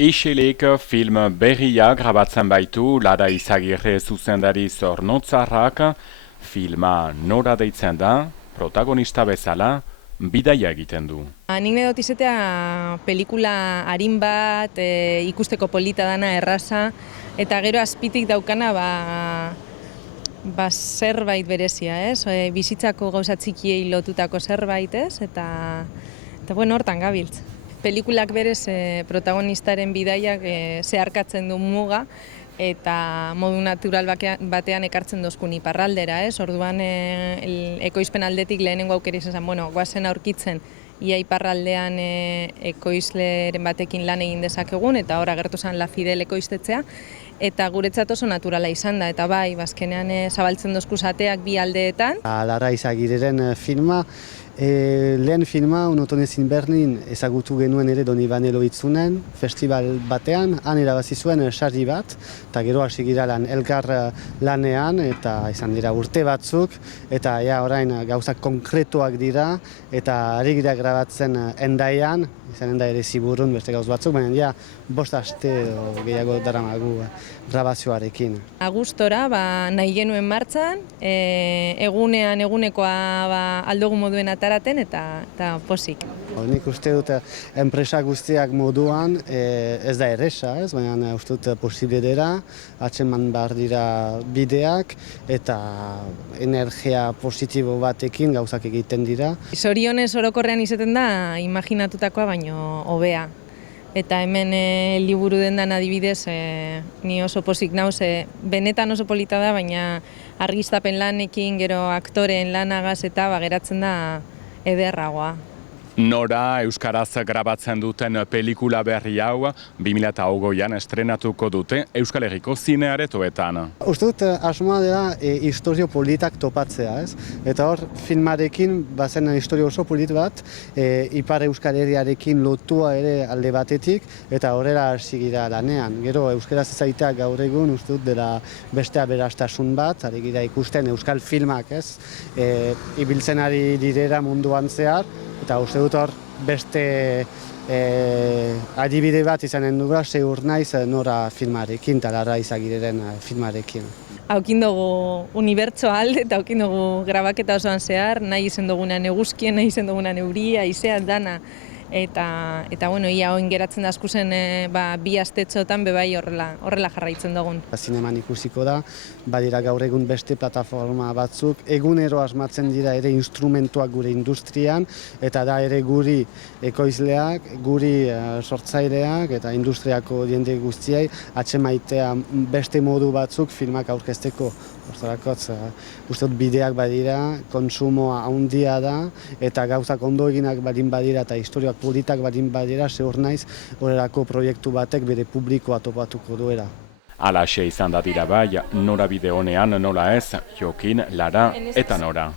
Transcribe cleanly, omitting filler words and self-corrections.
Isilik film berria grabatzen baitu Lara Izagirre zuzendari zornotzarrak. Filma nora deitzen da, protagonista bezala, bidaia egiten du. Nik nahi dut izatea pelikula arin bat, ikusteko polita dana, erraza, eta gero azpitik daukana zerbait berezia, ez? Bizitzako gauza txikiei lotutako zerbait, ez? Eta bueno, hortan gabiltz. Pelikulak berez protagonistaren bidaiak zeharkatzen du muga, eta modu natural batean ekartzen dozkun iparraldera, ez? Orduan ekoizpen aldetik lehenengo aukera izan, bueno, guazen aurkitzen ia iparraldean ekoizleren batekin lan egin dezakegun, eta hor agertu zen La Fidel ekoiztetzea, eta guretzat oso naturala izan da, eta bai, bazkenean zabaltzen dozku zateak bi aldeetan. Lara Izagirreren filma, lehen filma, Unotonezin Berlin ezagutu genuen ere Donibane Loitzunen festival batean, han irabazi zuen sari bat, eta gero hasi gira elkar lanean, eta izan dira urte batzuk, eta orain gauzak konkretuak dira, eta ari gira grabatzen Hendaian, izan Hendai ere Ziburun beste gauz batzuk, baina 5 aste gehiago daramagu grabazioarekin. Agustora nahi genuen martxan, egunekoa aldogu moduen ataraten eta posik. Nik uste dut enpresa guztiak moduan ez da erresa, baina uste dut posible dira, atseman behar dira bideak eta energia positibo batekin gauzak egiten dira. Zorionez orokorrean izaten da imaginatutakoa baino hobea. Eta hemen liburu dendan adibidez, ni oso pozik nauz, benetan oso polita da, baina argiztapen lanekin, gero aktoreen lanagaz eta geratzen da ederragoa. Nora euskaraz grabatzen duten pelikula berri hau 2020an estrenatuko dute Euskal Herriko Zine Aretoetan. Uste dut asmoa dela historio politak topatzea, ez? Eta hor filmarekin bazen historio oso polit bat, Ipar Euskal Herriarekin lotua ere alde batetik, eta horrela hasi gira lanean. Gero euskaraz ezaitea gaur egun uste dut dela beste aberastasun bat, ari gira ikusten euskal filmak, ez? Ibiltzen ari direra munduan zehar, eta uste dut hor beste adibide bat izanen dugu, seur naiz Nora filmarekin, eta Lara Izagirreren filmarekin. Haukin dugu unibertsoa alde eta haukin dugu grabaketa osoan zehar, nahi izen dugunan eguzkien, nahi izen dugunan euria, izea, dana. Eta bueno, ia oin geratzen da askuzen bi astetxotan bebai horrela jarraitzen dugun. Zineman ikusiko da, badira gaur egun beste plataforma batzuk, egunero asmatzen dira ere instrumentuak gure industrian, eta da ere guri ekoizleak, guri sortzaileak eta industriako jende guztiei atxemaitea beste modu batzuk filmak aurkezteko. Hortzarakotz, uste dut bideak badira, kontsumoa handia da, eta gauzak ondo eginak badin badira eta historiak politak badin badira, seur naiz horrelako proiektu batek bere publikoa topatuko duela. Alaxe izan da dira bai, norabide honean nola ez, Jokin, Lara eta Nora.